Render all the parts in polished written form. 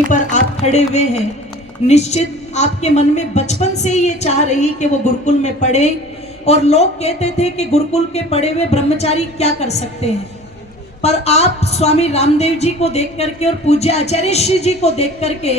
जहीं पर आप खड़े हुए हैं, निश्चित आपके मन में बचपन से ये चाह रही कि वो गुरुकुल में पढ़े। और लोग कहते थे कि गुरुकुल के पढ़े हुए ब्रह्मचारी क्या कर सकते हैं, पर आप स्वामी रामदेव जी को देख करके और पूज्य आचार्य श्री जी को देख करके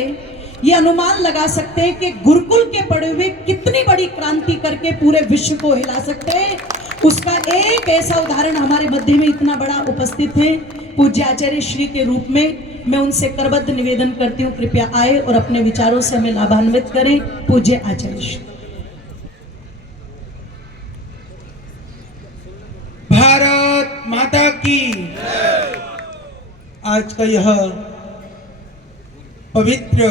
ये अनुमान लगा सकते हैं कि गुरुकुल के पढ़े हुए कितनी बड़ी क्रांति करके पूरे विश्व को हिला सकते हैं। उसका एक ऐसा उदाहरण हमारे मध्य में इतना बड़ा उपस्थित है पूज्य आचार्य श्री के रूप में। मैं उनसे करबद्ध निवेदन करती हूँ, कृपया आए और अपने विचारों से हमें लाभान्वित करें। पूज्य आचार्य श्री। भारत माता की। आज का यह पवित्र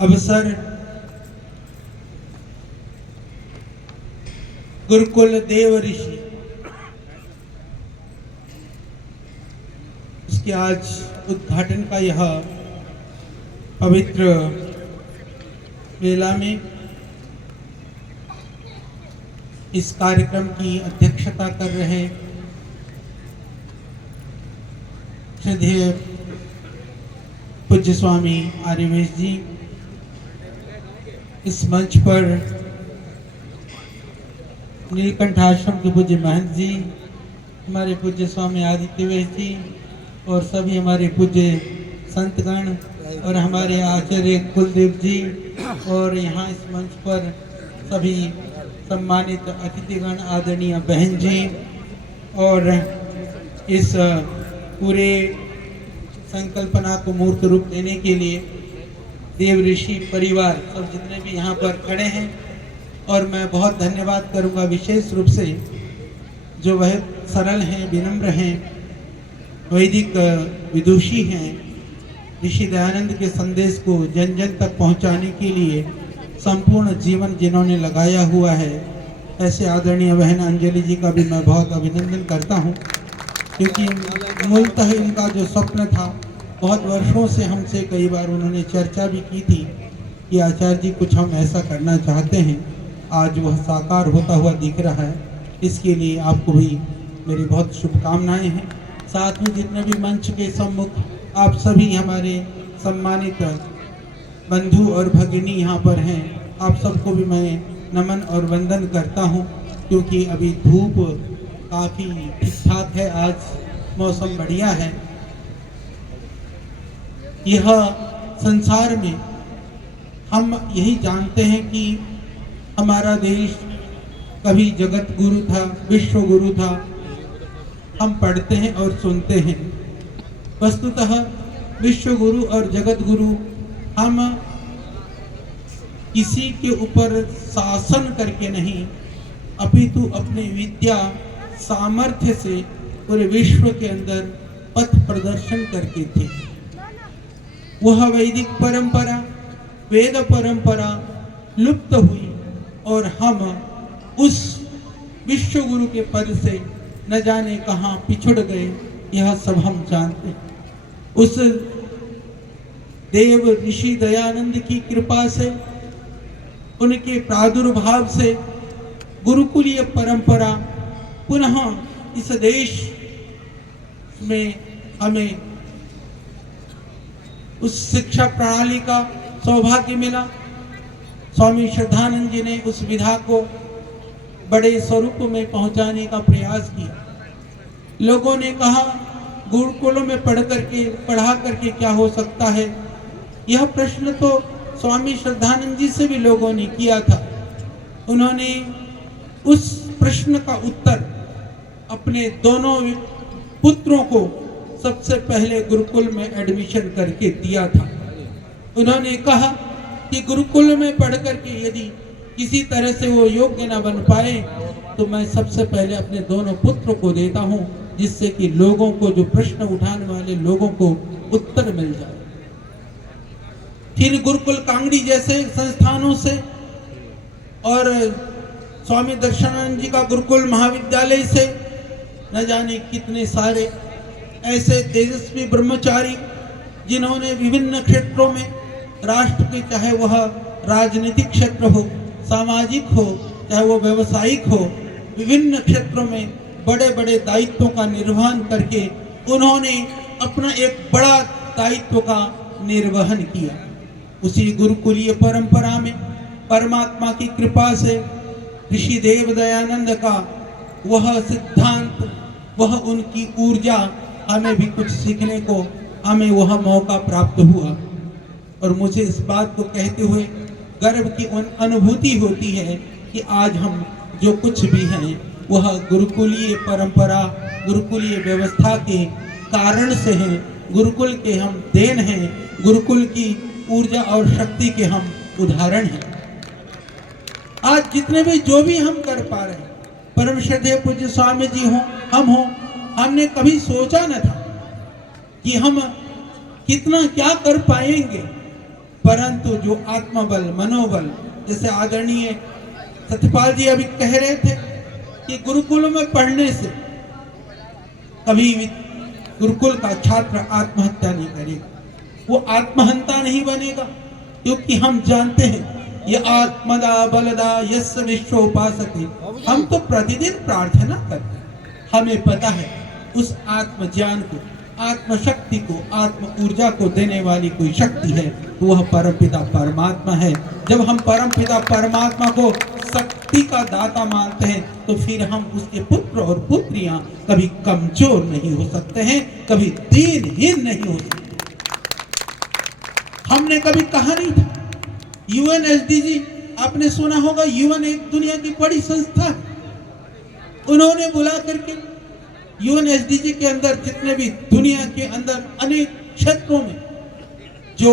अवसर गुरुकुल देव ऋषि, इसके आज उद्घाटन का यह पवित्र मेला में इस कार्यक्रम की अध्यक्षता कर रहे श्रद्धेय पूज्य स्वामी आर्यवेश जी, इस मंच पर नीलकंठ आश्रम के पूज्य महंत जी, हमारे पूज्य स्वामी आदित्यवेश जी और सभी हमारे पूज्य संतगण और हमारे आचार्य कुलदेव जी, और यहाँ इस मंच पर सभी सम्मानित अतिथिगण, आदरणीय बहन जी, और इस पूरे संकल्पना को मूर्त रूप देने के लिए देव ऋषि परिवार सब जितने भी यहाँ पर खड़े हैं। और मैं बहुत धन्यवाद करूँगा विशेष रूप से जो वह सरल हैं, विनम्र हैं, वैदिक विदुषी हैं, ऋषि दयानंद के संदेश को जन जन तक पहुँचाने के लिए संपूर्ण जीवन जिन्होंने लगाया हुआ है, ऐसे आदरणीय बहन अंजलि जी का भी मैं बहुत अभिनंदन करता हूँ, क्योंकि मूलतः इनका जो स्वप्न था बहुत वर्षों से हमसे कई बार उन्होंने चर्चा भी की थी कि आचार्य जी कुछ हम ऐसा करना चाहते हैं, आज वह साकार होता हुआ दिख रहा है। इसके लिए आपको भी मेरी बहुत शुभकामनाएं हैं। साथ में जितने भी मंच के सम्मुख आप सभी हमारे सम्मानित बंधु और भगिनी यहाँ पर हैं, आप सबको भी मैं नमन और वंदन करता हूँ, क्योंकि अभी धूप काफ़ी ठीक ठाक है, आज मौसम बढ़िया है। यह संसार में हम यही जानते हैं कि हमारा देश कभी जगत गुरु था, विश्व गुरु था, हम पढ़ते हैं और सुनते हैं। वस्तुतः विश्व गुरु और जगत गुरु हम किसी के ऊपर शासन करके नहीं, अपितु अपने विद्या सामर्थ्य से पूरे विश्व के अंदर पथ प्रदर्शन करके थे। वह वैदिक परंपरा, वेद परंपरा लुप्त हुई और हम उस विश्व गुरु के पद से न जाने कहाँ पिछड़ गए, यह सब हम जानते हैं। उस देव ऋषि दयानंद की कृपा से, उनके प्रादुर्भाव से गुरुकुलीय परंपरा पुनः इस देश में हमें उस शिक्षा प्रणाली का सौभाग्य मिला। स्वामी श्रद्धानंद जी ने उस विधा को बड़े स्वरूप में पहुंचाने का प्रयास किया। लोगों ने कहा गुरुकुलों में पढ़ा करके क्या हो सकता है। यह प्रश्न तो स्वामी श्रद्धानंद जी से भी लोगों ने किया था। उन्होंने उस प्रश्न का उत्तर अपने दोनों पुत्रों को सबसे पहले गुरुकुल में एडमिशन करके दिया था। उन्होंने कहा कि गुरुकुल में पढ़ करके यदि किसी तरह से वो योग्य न बन पाए तो मैं सबसे पहले अपने दोनों पुत्र को देता हूँ, जिससे कि लोगों को, जो प्रश्न उठाने वाले लोगों को उत्तर मिल जाए। फिर गुरुकुल कांगड़ी जैसे संस्थानों से और स्वामी दर्शनानंद जी का गुरुकुल महाविद्यालय से न जाने कितने सारे ऐसे तेजस्वी ब्रह्मचारी जिन्होंने विभिन्न क्षेत्रों में राष्ट्र के, चाहे वह राजनीतिक क्षेत्र हो, सामाजिक हो, चाहे वो व्यवसायिक हो, विभिन्न क्षेत्रों में बड़े बड़े दायित्वों का निर्वहन करके उन्होंने अपना एक बड़ा दायित्व का निर्वहन किया। उसी गुरुकुलीय परंपरा में परमात्मा की कृपा से ऋषि देव दयानंद का वह सिद्धांत, वह उनकी ऊर्जा, हमें भी कुछ सीखने को हमें वह मौका प्राप्त हुआ। और मुझे इस बात को कहते हुए गर्व की अनुभूति होती है कि आज हम जो कुछ भी हैं वह गुरुकुलीय परंपरा, गुरुकुलीय व्यवस्था के कारण से हैं, गुरुकुल के हम देन हैं, गुरुकुल की ऊर्जा और शक्ति के हम उदाहरण हैं। आज जितने भी जो भी हम कर पा रहे हैं, परम श्रद्धेय पूज्य स्वामी जी हों, हम हों, हमने कभी सोचा न था कि हम कितना क्या कर पाएंगे, परंतु जो आत्मबल, मनोबल, जैसे आदरणीय सत्यपाल जी अभी कह रहे थे कि गुरुकुल में पढ़ने से कभी भी गुरुकुल का छात्र आत्महत्या नहीं करेगा, वो आत्महंता नहीं बनेगा, क्योंकि हम जानते हैं ये आत्मदा बलदा यस्य विश्वोपासते, हम तो प्रतिदिन प्रार्थना करते हैं, हमें पता है उस आत्म ज्ञान को, आत्म शक्ति को, आत्म ऊर्जा को देने वाली कोई शक्ति है तो वह परमपिता परमात्मा है। जब हम परमपिता परमात्मा को शक्ति का दाता मानते हैं तो फिर हम उसके पुत्र और पुत्रियां कभी कमजोर नहीं हो सकते हैं, कभी दीनहीन नहीं हो सकते। हमने कभी कहा नहीं था, यूएनएसडीजी आपने सुना होगा, यूएन एक दुनिया की बड़ी संस्था है, उन्होंने बुला करके यूएनएसडीजी के अंदर जितने भी दुनिया के अंदर अनेक क्षेत्रों में जो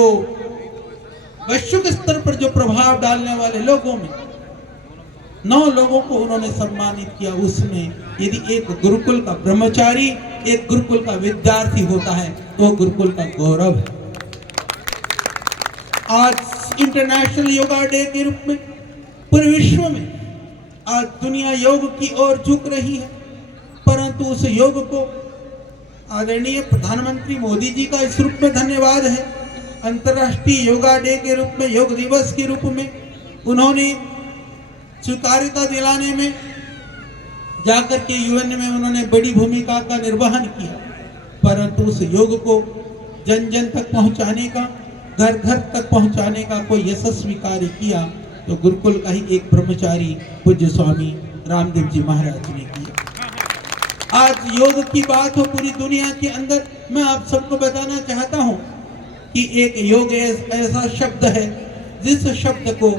वैश्विक स्तर पर जो प्रभाव डालने वाले लोगों में 9 लोगों को उन्होंने सम्मानित किया। उसमें यदि एक गुरुकुल का ब्रह्मचारी, एक गुरुकुल का विद्यार्थी होता है तो वह गुरुकुल का गौरव है। आज इंटरनेशनल योगा डे के रूप में पूरे विश्व में आज दुनिया योग की ओर झुक रही है, परंतु उस योग को आदरणीय प्रधानमंत्री मोदी जी का इस रूप में धन्यवाद है, अंतर्राष्ट्रीय योगा डे के रूप में, योग दिवस के रूप में उन्होंने स्वीकार्यता दिलाने में जाकर के यूएन में उन्होंने बड़ी भूमिका का निर्वहन किया। परंतु उस योग को जन जन तक पहुंचाने का, घर घर तक पहुंचाने का कोई यशस्वी कार्य किया तो गुरुकुल का ही एक ब्रह्मचारी पूज्य स्वामी रामदेव जी महाराज ने किया। आज योग की बात हो पूरी दुनिया के अंदर, मैं आप सबको बताना चाहता हूं कि एक योग ऐसा शब्द है जिस शब्द को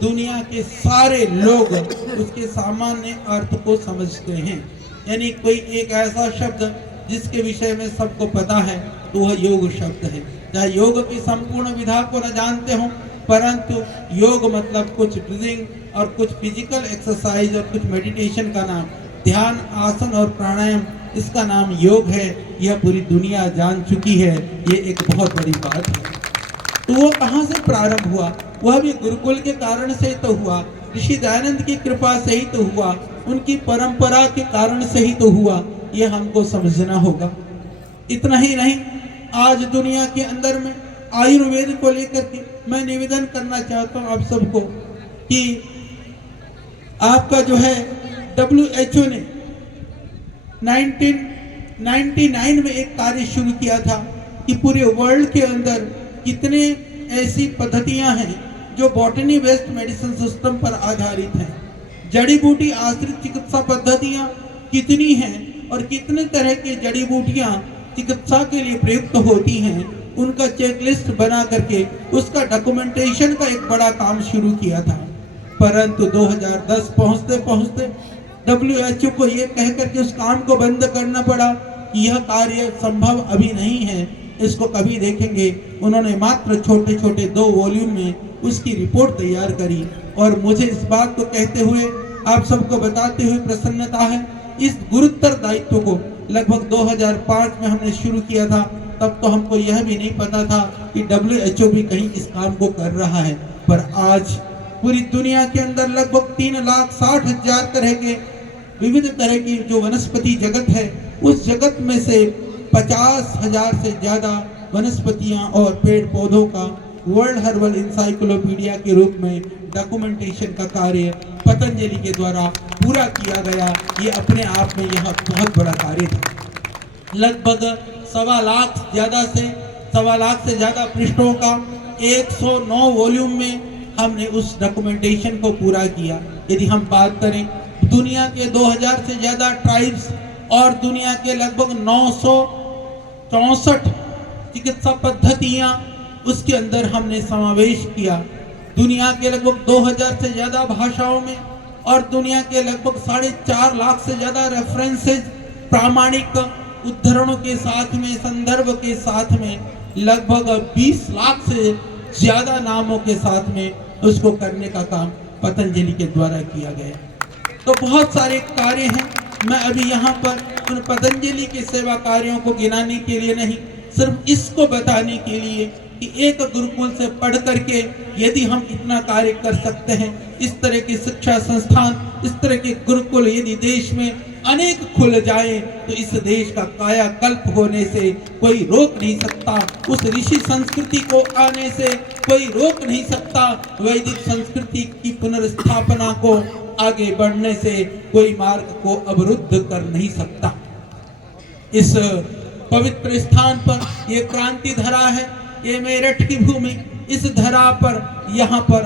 दुनिया के सारे लोग उसके सामान्य अर्थ को समझते हैं। यानी कोई एक ऐसा शब्द जिसके विषय में सबको पता है तो वह योग शब्द है। चाहे योग की संपूर्ण विधा को न जानते हो, परंतु योग मतलब कुछ ब्रीदिंग और कुछ फिजिकल एक्सरसाइज और कुछ मेडिटेशन का नाम, ध्यान, आसन और प्राणायाम, इसका नाम योग है। यह पूरी दुनिया जान चुकी है, ये एक बहुत बड़ी बात है। तो वो कहाँ से प्रारंभ हुआ? वह भी गुरुकुल के कारण से तो हुआ, ऋषि दयानंद की कृपा से ही तो हुआ, उनकी परंपरा के कारण से ही तो हुआ, ये हमको समझना होगा। इतना ही नहीं, आज दुनिया के अंदर में आयुर्वेद को लेकर के मैं निवेदन करना चाहता हूँ आप सबको कि आपका जो है WHO ने 1999 में एक कार्य शुरू किया था कि पूरे वर्ल्ड के अंदर कितने ऐसी पद्धतियां हैं जो बॉटनी बेस्ड मेडिसिन सिस्टम पर आधारित हैं, जड़ी बूटी आश्रित चिकित्सा पद्धतियां कितनी हैं और कितने तरह की जड़ी बूटियां चिकित्सा के लिए प्रयुक्त होती हैं, उनका चेकलिस्ट बना करके उसका डॉक्यूमेंटेशन का एक बड़ा काम शुरू किया था। परंतु 2010 पहुंचते पहुंचते WHO को ये कह करके उस काम को बंद करना पड़ा कि यह कार्य संभव अभी नहीं है, इसको कभी देखेंगे। उन्होंने मात्र छोटे छोटे 2 वॉल्यूम में उसकी रिपोर्ट तैयार करी और मुझे इस बात को कहते हुए आप सबको बताते हुए प्रसन्नता है, इस गुरुतर दायित्व को लगभग 2005 में हमने शुरू किया था। तब तो हमको यह भी नहीं पता था कि WHO भी कहीं इस काम को कर रहा है, पर आज पूरी दुनिया के अंदर लगभग 3,60,000 तरह के विविध तरह की जो वनस्पति जगत है, उस जगत में से 50,000 से ज्यादा वनस्पतियां और पेड़ पौधों का वर्ल्ड हर्बल इंसाइक्लोपीडिया के रूप में डॉक्यूमेंटेशन का कार्य पतंजलि के द्वारा पूरा किया गया। ये अपने आप में यह बहुत बड़ा कार्य था। लगभग सवा लाख से ज़्यादा पृष्ठों का 109 वॉल्यूम में हमने उस डॉक्यूमेंटेशन को पूरा किया। यदि हम बात करें दुनिया के 2000 से ज़्यादा ट्राइब्स और दुनिया के लगभग 964 चिकित्सा पद्धतियाँ उसके अंदर हमने समावेश किया। दुनिया के लगभग 2000 से ज़्यादा भाषाओं में और दुनिया के लगभग 4.5 लाख से ज़्यादा रेफरेंसेस प्रामाणिक उद्धरणों के साथ में, संदर्भ के साथ में, लगभग 20 लाख से ज़्यादा नामों के साथ में उसको करने का काम पतंजलि के द्वारा किया गया। तो बहुत सारे कार्य हैं। मैं अभी यहाँ पर उन पतंजलि के सेवा कार्यों को गिनाने के लिए नहीं, सिर्फ इसको बताने के लिए कि एक गुरुकुल से पढ़ करके यदि हम इतना कार्य कर सकते हैं, इस तरह की शिक्षा संस्थान, इस तरह के गुरुकुल यदि देश में अनेक खुल जाए तो इस देश का कायाकल्प होने से कोई रोक नहीं सकता। उस ऋषि संस्कृति को आने से कोई रोक नहीं सकता। वैदिक संस्कृति की पुनर्स्थापना को आगे बढ़ने से कोई मार्ग को अवरुद्ध कर नहीं सकता। इस पवित्र स्थान पर ये क्रांति धरा है, ये मेरठ की भूमि, इस धरा पर यहाँ पर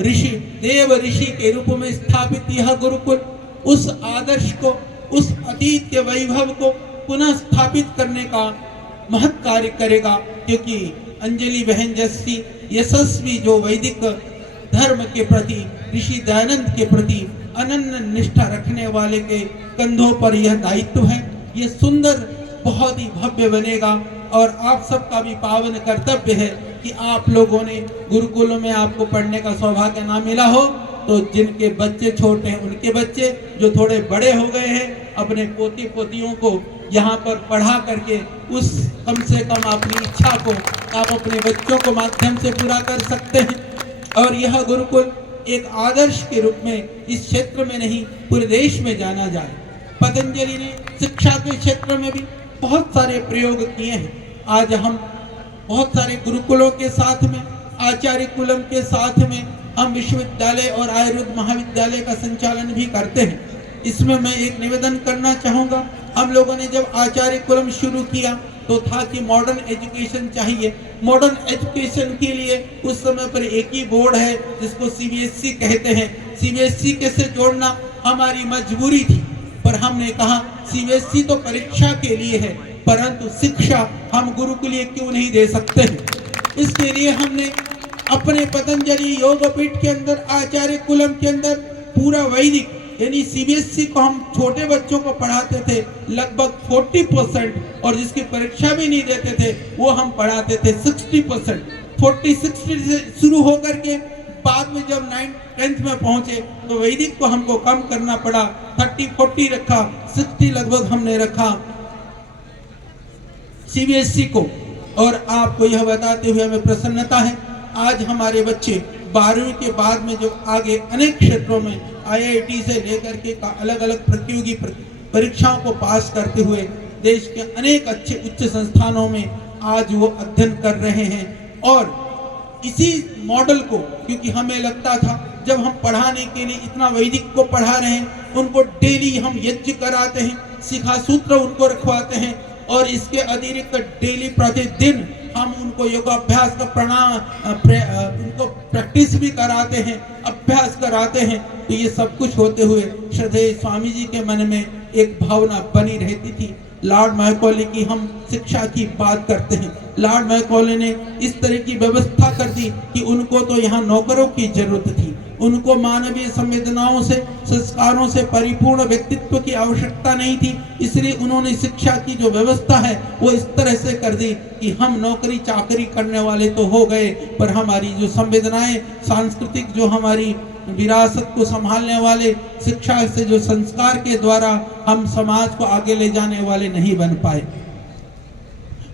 देव ऋषि के रूप में स्थापित यह गुरुकुल उस आदर्श को, उस अतीत के वैभव को पुनः स्थापित करने का महत् कार्य करेगा। क्योंकि अंजलि बहन जैसी यशस्वी जो वैदिक धर्म के प्रति, ऋषि दयानंद के प्रति अनन्य निष्ठा रखने वाले के कंधों पर यह दायित्व है। ये सुंदर बहुत ही भव्य बनेगा और आप सबका भी पावन कर्तव्य है कि आप लोगों ने गुरुकुलों में आपको पढ़ने का सौभाग्य ना मिला हो तो जिनके बच्चे छोटे हैं, उनके बच्चे जो थोड़े बड़े हो गए हैं, अपने पोती पोतियों को यहाँ पर पढ़ा करके उस कम से कम अपनी इच्छा को आप अपने बच्चों को माध्यम से पूरा कर सकते हैं। और यह गुरुकुल एक आदर्श के रूप में इस क्षेत्र में नहीं पूरे देश में जाना जाए। पतंजलि ने शिक्षा के क्षेत्र में भी बहुत सारे प्रयोग किए हैं। आज हम बहुत सारे गुरुकुलों के साथ में, आचार्य कुलम के साथ में हम विश्वविद्यालय और आयुर्वेद महाविद्यालय का संचालन भी करते हैं। इसमें मैं एक निवेदन करना चाहूँगा, हम लोगों ने जब आचार्य कुलम शुरू किया तो था कि मॉडर्न एजुकेशन चाहिए। मॉडर्न एजुकेशन के लिए उस समय पर एक ही बोर्ड है जिसको सीबीएसई कहते हैं। सीबीएसई के से जोड़ना हमारी मजबूरी थी, पर हमने कहा सीबीएसई तो परीक्षा के लिए है, परंतु शिक्षा हम गुरुकुलीय क्यों नहीं दे सकते हैं। इसके लिए हमने अपने पतंजलि योगपीठ के अंदर, आचार्य कुलम के अंदर पूरा वैदिक यानी सीबीएसई को हम छोटे बच्चों को पढ़ाते थे लगभग 40%, और जिसकी परीक्षा भी नहीं देते थे वो हम पढ़ाते थे 60%। 40-60 से शुरू होकर के बाद में जब 9th-10th में पहुंचे तो वैदिक को हमको कम करना पड़ा, 30-40 रखा, 60 लगभग हमने रखा सीबीएसई को। और आपको यह बताते हुए हमें प्रसन्नता है, आज हमारे बच्चे 12वीं के बाद में जो आगे अनेक क्षेत्रों में आईआईटी से लेकर के अलग अलग प्रतियोगी परीक्षाओं को पास करते हुए देश के अनेक अच्छे उच्च संस्थानों में आज वो अध्ययन कर रहे हैं। और इसी मॉडल को, क्योंकि हमें लगता था जब हम पढ़ाने के लिए इतना वैदिक को पढ़ा रहे हैं, उनको डेली हम यज्ञ कराते हैं, शिखा सूत्र उनको रखवाते हैं, और इसके अतिरिक्त डेली प्रतिदिन हम उनको योगाभ्यास का उनको प्रैक्टिस भी कराते हैं, अभ्यास कराते हैं। तो ये सब कुछ होते हुए श्रद्धेय स्वामी जी के मन में एक भावना बनी रहती थी। लॉर्ड मैकॉले की हम शिक्षा की बात करते हैं, लॉर्ड मैकॉले ने इस तरह की व्यवस्था कर दी कि उनको तो यहाँ नौकरों की जरूरत थी, उनको मानवीय संवेदनाओं से, संस्कारों से परिपूर्ण व्यक्तित्व की आवश्यकता नहीं थी। इसलिए उन्होंने शिक्षा की जो व्यवस्था है वो इस तरह से कर दी कि हम नौकरी चाकरी करने वाले तो हो गए, पर हमारी जो संवेदनाएं, सांस्कृतिक जो हमारी विरासत को संभालने वाले, शिक्षा से जो संस्कार के द्वारा हम समाज को आगे ले जाने वाले नहीं बन पाए।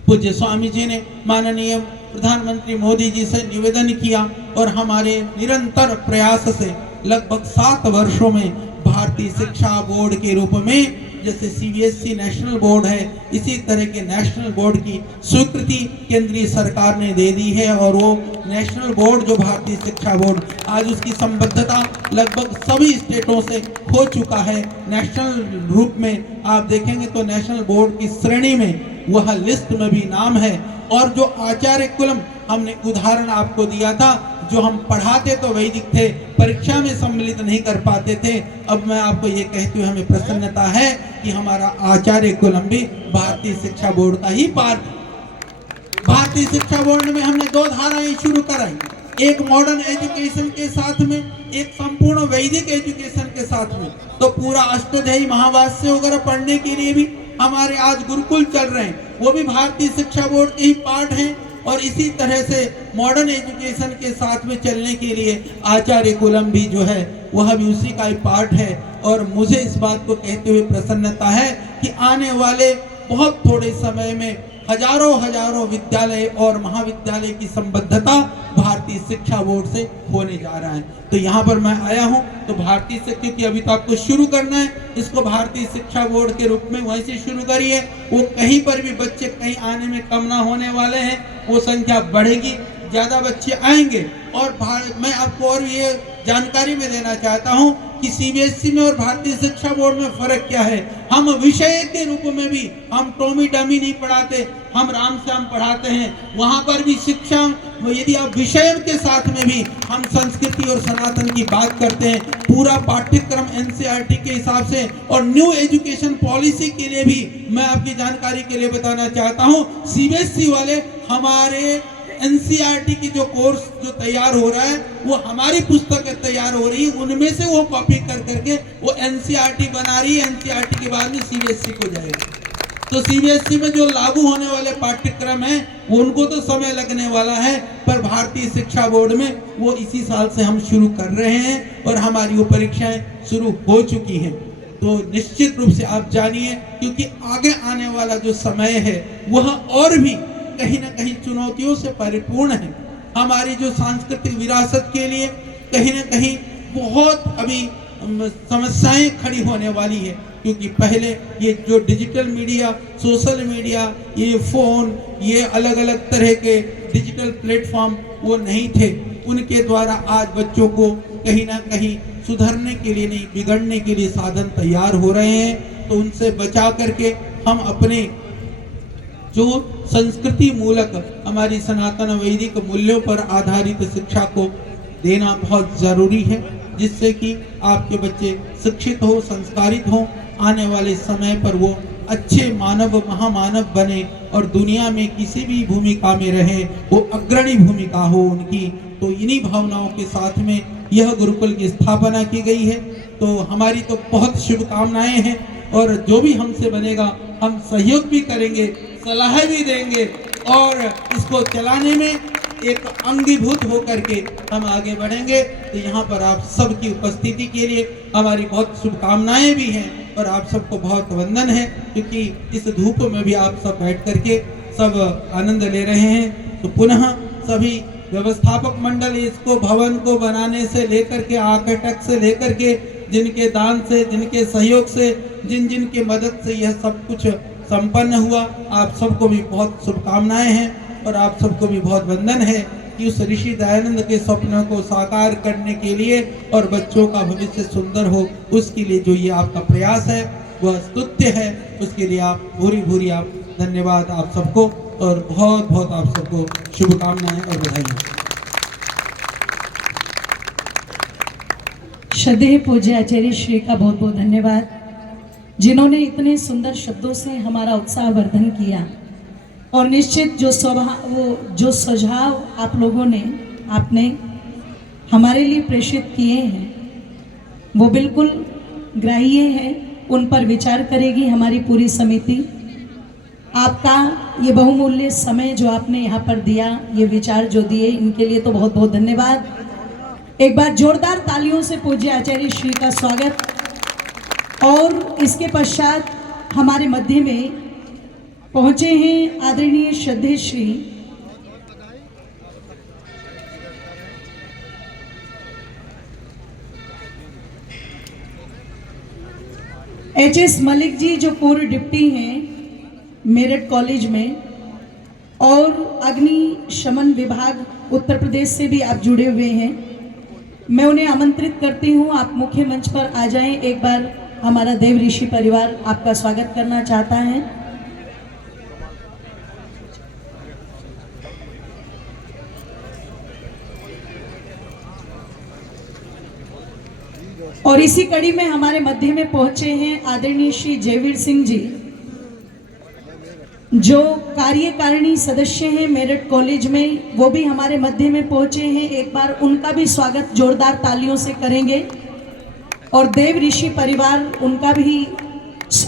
पूज्य स्वामी जी ने माननीय प्रधानमंत्री मोदी जी से निवेदन किया और हमारे निरंतर प्रयास से लगभग 7 वर्षों में भारतीय शिक्षा बोर्ड के रूप में, जैसे सीबीएसई नेशनल बोर्ड है, इसी तरह के नेशनल बोर्ड की स्वीकृति केंद्रीय सरकार ने दे दी है। और वो नेशनल बोर्ड जो भारतीय शिक्षा बोर्ड, आज उसकी संबद्धता लगभग सभी स्टेटों से हो चुका है। नेशनल रूप में आप देखेंगे तो नेशनल बोर्ड की श्रेणी में वह लिस्ट में भी नाम है। और जो आचार्य कुलम हमने उदाहरण आपको दिया था, जो हम पढ़ाते तो वैदिक थे, परीक्षा में सम्मिलित नहीं कर पाते थे, अब मैं आपको ये कहते हुए हमें प्रसन्नता है कि हमारा आचार्य कुलम भी भारतीय शिक्षा बोर्ड का ही पार्ट। भारतीय शिक्षा बोर्ड में हमने 2 धाराएं शुरू कराई, एक मॉडर्न एजुकेशन के साथ में, एक संपूर्ण वैदिक एजुकेशन के साथ में। तो पूरा अष्टाध्यायी महावास्य वगैरह पढ़ने के लिए भी हमारे आज गुरुकुल चल रहे हैं, वो भी भारतीय शिक्षा बोर्ड के ही पार्ट हैं। और इसी तरह से मॉडर्न एजुकेशन के साथ में चलने के लिए आचार्य कुलम भी जो है वह भी उसी का ही पार्ट है। और मुझे इस बात को कहते हुए प्रसन्नता है कि आने वाले बहुत थोड़े समय में हजारों विद्यालय और महाविद्यालय की संबद्धता भारतीय शिक्षा बोर्ड से होने जा रहा है। तो यहाँ पर मैं आया हूँ तो भारतीय शिक्षा, क्योंकि अभी तो आपको शुरू करना है, इसको भारतीय शिक्षा बोर्ड के रूप में वैसे शुरू करिए। वो कहीं पर भी बच्चे कहीं आने में कम ना होने वाले हैं, वो संख्या बढ़ेगी, ज्यादा बच्चे आएंगे। और मैं आपको और ये जानकारी में देना चाहता हूँ कि सीबीएसई में और भारतीय शिक्षा बोर्ड में फर्क क्या है। हम विषय के रूप में भी हम टॉमी डमी नहीं पढ़ाते, हम राम श्याम पढ़ाते हैं। वहाँ पर भी शिक्षा, यदि आप विषय के साथ में भी हम संस्कृति और सनातन की बात करते हैं, पूरा पाठ्यक्रम एनसीईआरटी के हिसाब से। और न्यू एजुकेशन पॉलिसी के लिए भी मैं आपकी जानकारी के लिए बताना चाहता हूँ, सीबीएसई वाले हमारे एनसीईआरटी की जो कोर्स जो तैयार हो रहा है, वो हमारी पुस्तकें तैयार हो रही है, उनमें से वो कॉपी कर करके वो एनसीईआरटी बना रही है। एनसीईआरटी के बाद में सीबीएसई को जाएगा। तो सीबीएसई में जो लागू होने वाले पाठ्यक्रम हैं, वो उनको तो समय लगने वाला है, पर भारतीय शिक्षा बोर्ड में वो इसी साल से हम शुरू कर रहे हैं और हमारी वो परीक्षाएं शुरू हो चुकी हैं। तो निश्चित रूप से आप जानिए, क्योंकि आगे आने वाला जो समय है वह और भी कहीं ना कहीं चुनौतियों से परिपूर्ण है। हमारी जो सांस्कृतिक विरासत के लिए कहीं ना कहीं बहुत अभी समस्याएं खड़ी होने वाली है, क्योंकि पहले ये जो डिजिटल मीडिया, सोशल मीडिया, ये फोन, ये अलग अलग तरह के डिजिटल प्लेटफॉर्म वो नहीं थे। उनके द्वारा आज बच्चों को कहीं ना कहीं सुधरने के लिए नहीं, बिगड़ने के लिए साधन तैयार हो रहे हैं। तो उनसे बचा करके हम अपने जो संस्कृति मूलक हमारी सनातन वैदिक मूल्यों पर आधारित शिक्षा को देना बहुत जरूरी है, जिससे कि आपके बच्चे शिक्षित हो, संस्कारित हो, आने वाले समय पर वो अच्छे मानव, महामानव बने और दुनिया में किसी भी भूमिका में रहे, वो अग्रणी भूमिका हो उनकी। तो इन्हीं भावनाओं के साथ में यह गुरुकुल की स्थापना की गई है। तो हमारी तो बहुत शुभकामनाएं हैं, और जो भी हमसे बनेगा हम सहयोग भी करेंगे, सलाह भी देंगे, और इसको चलाने में एक अंगीभूत होकर के हम आगे बढ़ेंगे। तो यहाँ पर आप सबकी उपस्थिति के लिए हमारी बहुत शुभकामनाएं भी हैं, और आप सबको बहुत वंदन है, क्योंकि इस धूप में भी आप सब बैठ करके सब आनंद ले रहे हैं। तो पुनः सभी व्यवस्थापक मंडल, इसको भवन को बनाने से लेकर के, आर्किटेक्ट से लेकर के, जिनके दान से, जिनके सहयोग से, जिन जिन की मदद से यह सब कुछ संपन्न हुआ, आप सबको भी बहुत शुभकामनाएं हैं, और आप सबको भी बहुत वंदन है कि उस ऋषि दयानंद के स्वप्नों को साकार करने के लिए और बच्चों का भविष्य सुंदर हो, उसके लिए जो ये आपका प्रयास है वह स्तुत्य है। उसके लिए आप भूरी भूरी आप धन्यवाद आप सबको, और बहुत बहुत आप सबको शुभकामनाएं और बधाई। श्रद्धेय पूज्य आचार्य श्री का बहुत बहुत धन्यवाद, जिन्होंने इतने सुंदर शब्दों से हमारा उत्साह वर्धन किया। और निश्चित जो सुझाव आप लोगों ने, आपने हमारे लिए प्रेषित किए हैं, वो बिल्कुल ग्राह्य है, उन पर विचार करेगी हमारी पूरी समिति। आपका ये बहुमूल्य समय जो आपने यहाँ पर दिया, ये विचार जो दिए, इनके लिए तो बहुत बहुत धन्यवाद। एक बार जोरदार तालियों से पूज्य आचार्य श्री का स्वागत। और इसके पश्चात हमारे मध्य में पहुंचे हैं आदरणीय श्रद्धेय श्री एच.एस. मलिक जी, जो पूर्व डिप्टी हैं मेरठ कॉलेज में, और अग्नि शमन विभाग उत्तर प्रदेश से भी आप जुड़े हुए हैं। मैं उन्हें आमंत्रित करती हूं, आप मुख्य मंच पर आ जाएं। एक बार हमारा देव ऋषि परिवार आपका स्वागत करना चाहता है। और इसी कड़ी में हमारे मध्य में पहुंचे हैं आदरणीय श्री जयवीर सिंह जी, जो कार्यकारिणी सदस्य हैं मेरठ कॉलेज में, वो भी हमारे मध्य में पहुंचे हैं। एक बार उनका भी स्वागत जोरदार तालियों से करेंगे। और देव ऋषि परिवार, उनका भी